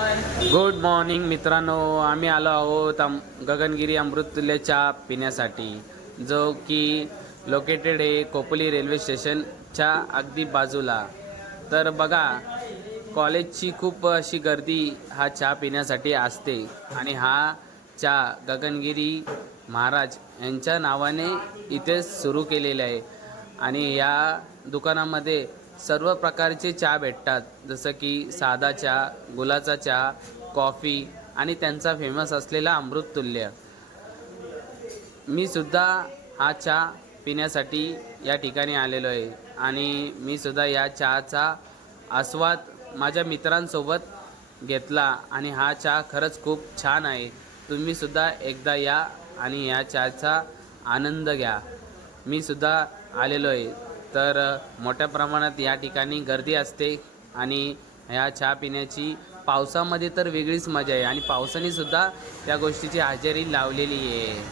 Good morning मित्रांनो. आम्ही आलो आहोत आम गगनगिरी अमृततुल्य चहा पिण्यासाठी जो की लोकेटेड आहे कोपली रेल्वे स्टेशनच्या अगदी बाजूला. तर बघा कॉलेजची खूप अशी गर्दी हा चहा पिण्यासाठी असते. आणि हा चहा गगनगिरी महाराज यांच्या नावाने इथे सुरू केलेला आहे. आणि या दुकानामध्ये सर्व प्रकारचे चहा भेटतात जसं की साधा चहा गुलाचा चहा कॉफी आणि त्यांचा फेमस असलेला अमृततुल्य मी सुद्धा हा चहा पिण्यासाठी या ठिकाणी आलेलो आहे आणि मी सुद्धा या चहाचा आस्वाद माझ्या मित्रांसोबत घेतला आणि हा चहा खरंच खूप छान आहे. तुम्ही सुद्धा एकदा या आणि या चहाचा आनंद घ्या. मी सुद्धा आलेलो आहे. तर मोठ्या प्रमाणात या ठिकाणी गर्दी असते आणि ह्या चहा पिण्याची पावसामध्ये तर वेगळीच मजा आहे आणि पावसानेसुद्धा त्या गोष्टीची हजेरी लावलेली आहे.